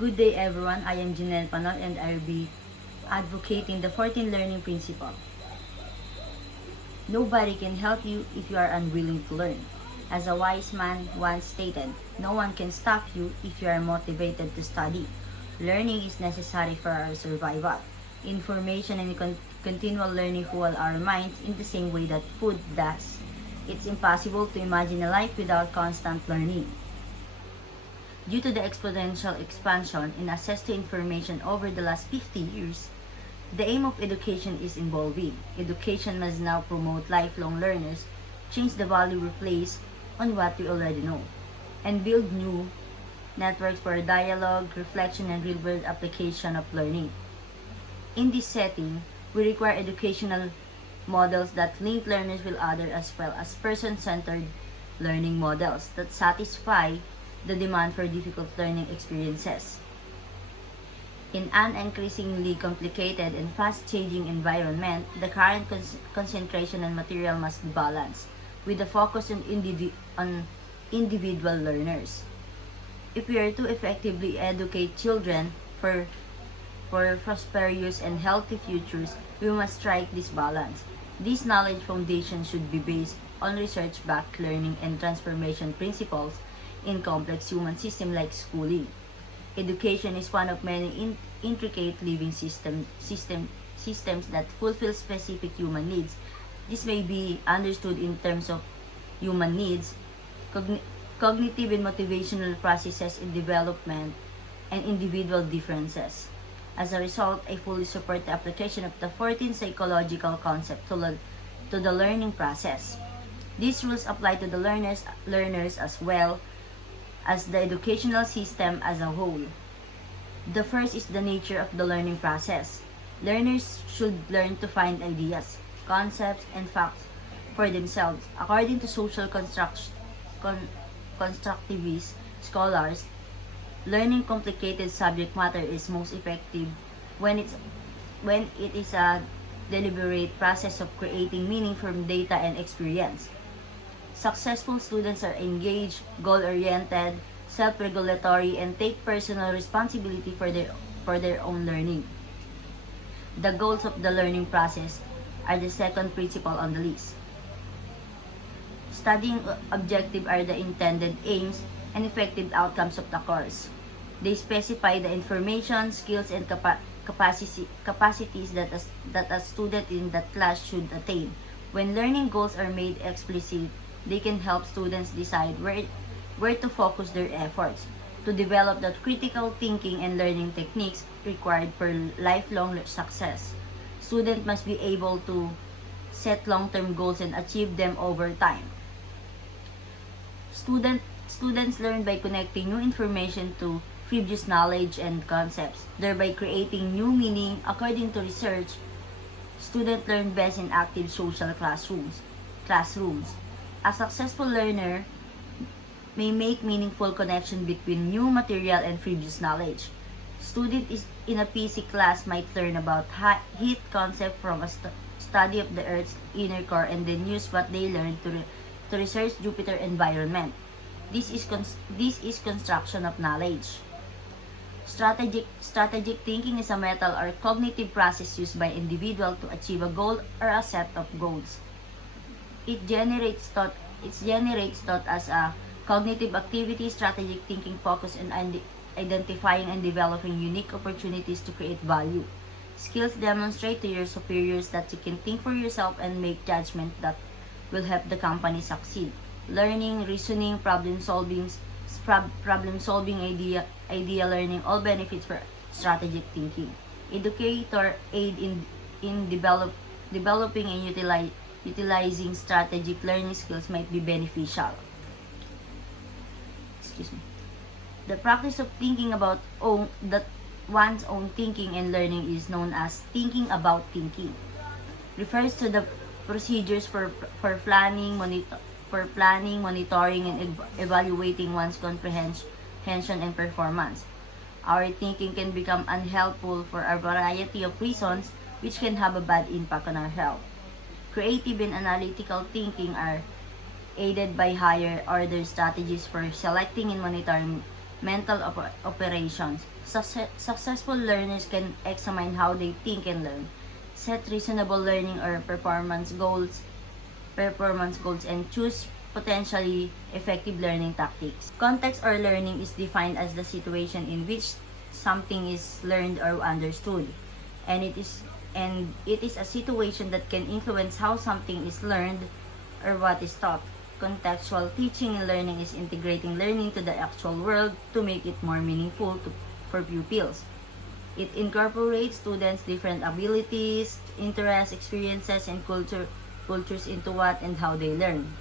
Good day everyone, I am Janelle Panol and I will be advocating the 14 learning principle. Nobody can help you if you are unwilling to learn. As a wise man once stated, no one can stop you if you are motivated to study. Learning is necessary for our survival. Information and continual learning fuel our minds in the same way that food does. It's impossible to imagine a life without constant learning. Due to the exponential expansion in access to information over the last 50 years, the aim of education is evolving. Education must now promote lifelong learners, change the value we place on what we already know, and build new networks for dialogue, reflection, and real-world application of learning. In this setting, we require educational models that link learners with others as well as person-centered learning models that satisfy the demand for difficult learning experiences. In an increasingly complicated and fast-changing environment, the current concentration on material must be balanced, with a focus on individual learners. If we are to effectively educate children for prosperous and healthy futures, we must strike this balance. This knowledge foundation should be based on research-backed learning and transformation principles in complex human systems like schooling. Education is one of many intricate living systems that fulfill specific human needs. This may be understood in terms of human needs, cognitive and motivational processes in development, and individual differences. As a result, I fully support the application of the 14 psychological concepts to the learning process. These rules apply to the learners as well as the educational system as a whole. The first is the nature of the learning process. Learners should learn to find ideas, concepts, and facts for themselves. According to social constructivist scholars, learning complicated subject matter is most effective when it is a deliberate process of creating meaning from data and experience. Successful students are engaged, goal-oriented, self-regulatory, and take personal responsibility for their own learning. The goals of the learning process are the second principle on the list. Studying objectives are the intended aims and effective outcomes of the course. They specify the information, skills, and capacities that a student in that class should attain. When learning goals are made explicit, they can help students decide where to focus their efforts to develop the critical thinking and learning techniques required for lifelong success. Students must be able to set long-term goals and achieve them over time. Students learn by connecting new information to previous knowledge and concepts, thereby creating new meaning. According to research, students learn best in active social classrooms. A successful learner may make meaningful connection between new material and previous knowledge. Student in a PC class might learn about heat concept from a study of the Earth's inner core and then use what they learned to research Jupiter environment. This is construction of knowledge. Strategic thinking is a mental or cognitive process used by individual to achieve a goal or a set of goals. It generates thought as a cognitive activity. Strategic thinking focus on identifying and developing unique opportunities to create value. Skills demonstrate to your superiors that you can think for yourself and make judgment that will help the company succeed. Learning, reasoning, problem solving, idea learning, all benefits for strategic thinking. Educator aid in developing and utilizing strategic learning skills might be beneficial. The practice of thinking about one's own thinking and learning is known as thinking about thinking. Refers to the procedures for planning, monitoring, and evaluating one's comprehension and performance. Our thinking can become unhelpful for a variety of reasons, which can have a bad impact on our health. Creative and analytical thinking are aided by higher order strategies for selecting and mental operations. Successful learners can examine how they think and learn, set reasonable learning or performance goals, and choose potentially effective learning tactics. Context or learning is defined as the situation in which something is learned or understood, and it is a situation that can influence how something is learned or what is taught. Contextual teaching and learning is integrating learning to the actual world to make it more meaningful for pupils. It incorporates students' different abilities, interests, experiences, and cultures into what and how they learn.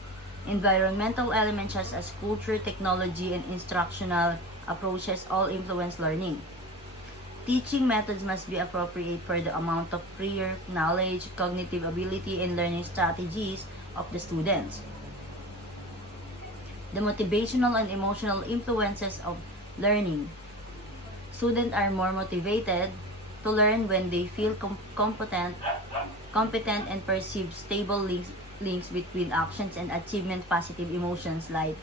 Environmental elements such as culture, technology, and instructional approaches all influence learning. Teaching methods must be appropriate for the amount of prior knowledge, cognitive ability, and learning strategies of the students. The motivational and emotional influences of learning. Students are more motivated to learn when they feel competent and perceive stable links between actions and achievement. Positive emotions like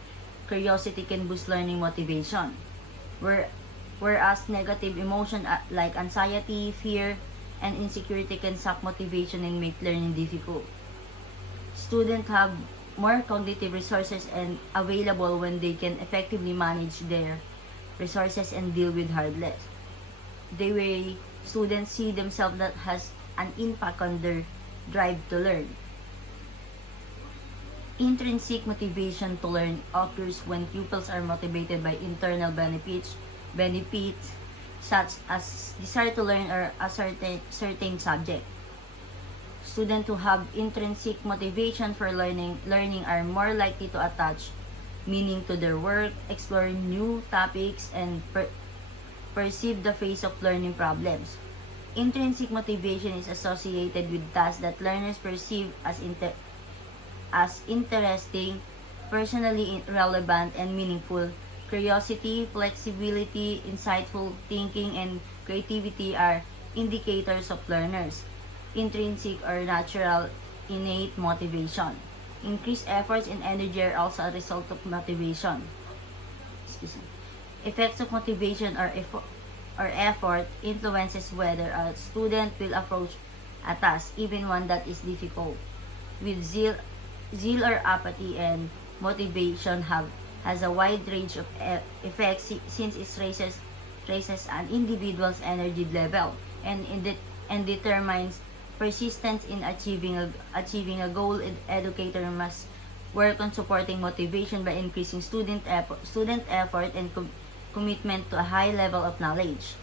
curiosity can boost learning motivation, whereas negative emotions like anxiety, fear, and insecurity can suck motivation and make learning difficult. Students have more cognitive resources and available when they can effectively manage their resources and deal with hardness. The way students see themselves that has an impact on their drive to learn. Intrinsic motivation to learn occurs when pupils are motivated by internal benefits such as desire to learn or a certain subject. Students who have intrinsic motivation for learning are more likely to attach meaning to their work, explore new topics, and perceive the face of learning problems. Intrinsic motivation is associated with tasks that learners perceive as interesting, personally relevant, and meaningful. Curiosity, flexibility, insightful thinking, and creativity are indicators of learners' intrinsic or natural innate motivation. Increased efforts and energy are also a result of motivation. Effects of motivation or effort influences whether a student will approach a task, even one that is difficult, with zeal or apathy. And motivation has a wide range of effects since it raises an individual's energy level and determines persistence in achieving a goal. Educator must work on supporting motivation by increasing student effort and commitment to a high level of knowledge.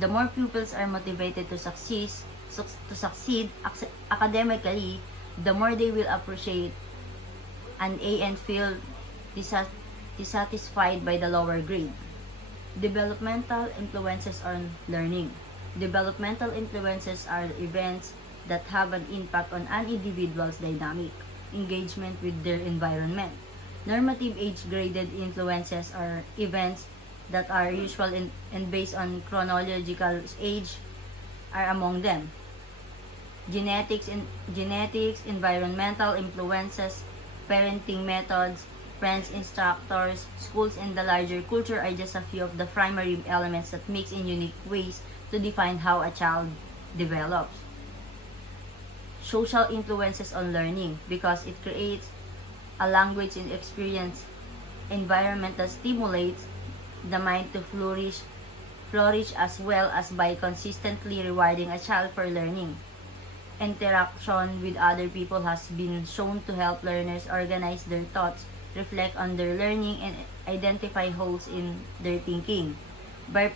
The more pupils are motivated to succeed academically, the more they will appreciate an A and feel dissatisfied by the lower grade. Developmental influences on learning. Developmental influences are events that have an impact on an individual's dynamic engagement with their environment. Normative age-graded influences are events that are usual and based on chronological age are among them. Genetics, environmental influences, parenting methods, friends, instructors, schools, and the larger culture are just a few of the primary elements that mix in unique ways to define how a child develops. Social influences on learning, because it creates a language and experience environment that stimulates the mind to flourish as well as by consistently rewarding a child for learning. Interaction with other people has been shown to help learners organize their thoughts, reflect on their learning, and identify holes in their thinking. By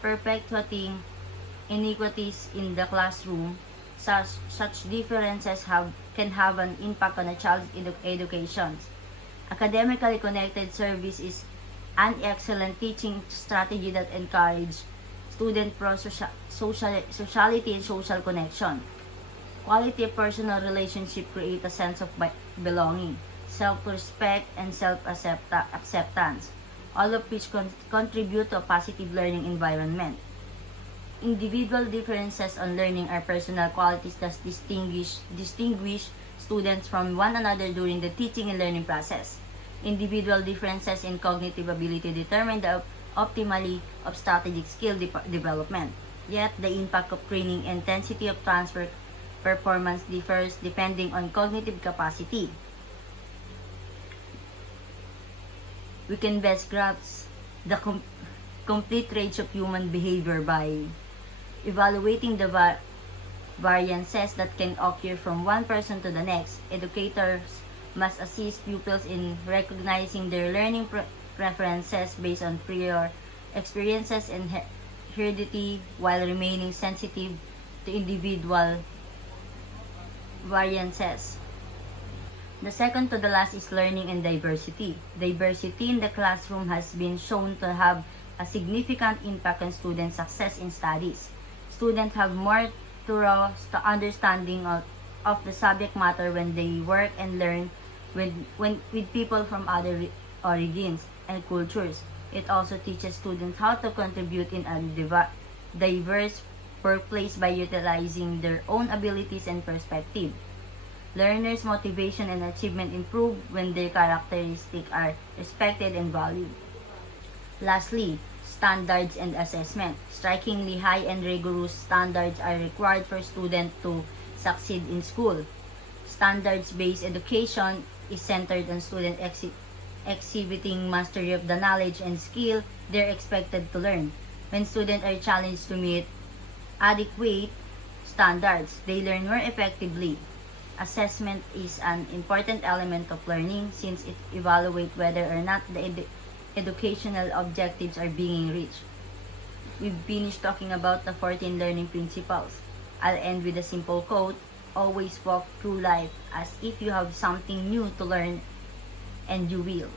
perpetuating inequities in the classroom, such differences can have an impact on a child's education. Academically connected service is an excellent teaching strategy that encourages student sociality and social connection. Quality personal relationship create a sense of belonging, self-respect, and self-acceptance, all of which contribute to a positive learning environment. Individual differences on learning are personal qualities that distinguish students from one another during the teaching and learning process. Individual differences in cognitive ability determine the optimally of strategic skill development. Yet, the impact of training intensity of transfer performance differs depending on cognitive capacity. We can best grasp the complete range of human behavior by evaluating the variances that can occur from one person to the next. Educators must assist pupils in recognizing their learning preferences based on prior experiences and heredity while remaining sensitive to individual variances. The second to the last is learning and diversity. Diversity in the classroom has been shown to have a significant impact on student success in studies. Students have more thorough understanding of the subject matter when they work and learn with people from other origins and cultures. It also teaches students how to contribute in a diverse workplace by utilizing their own abilities and perspective. Learners' motivation and achievement improve when their characteristics are respected and valued. Lastly, standards and assessment. Strikingly high and rigorous standards are required for students to succeed in school. Standards-based education is centered on students exhibiting mastery of the knowledge and skill they're expected to learn. When students are challenged to meet adequate standards, they learn more effectively. Assessment is an important element of learning since it evaluates whether or not the educational objectives are being reached. We've finished talking about the 14 learning principles. I'll end with a simple quote: always walk through life as if you have something new to learn, and you will.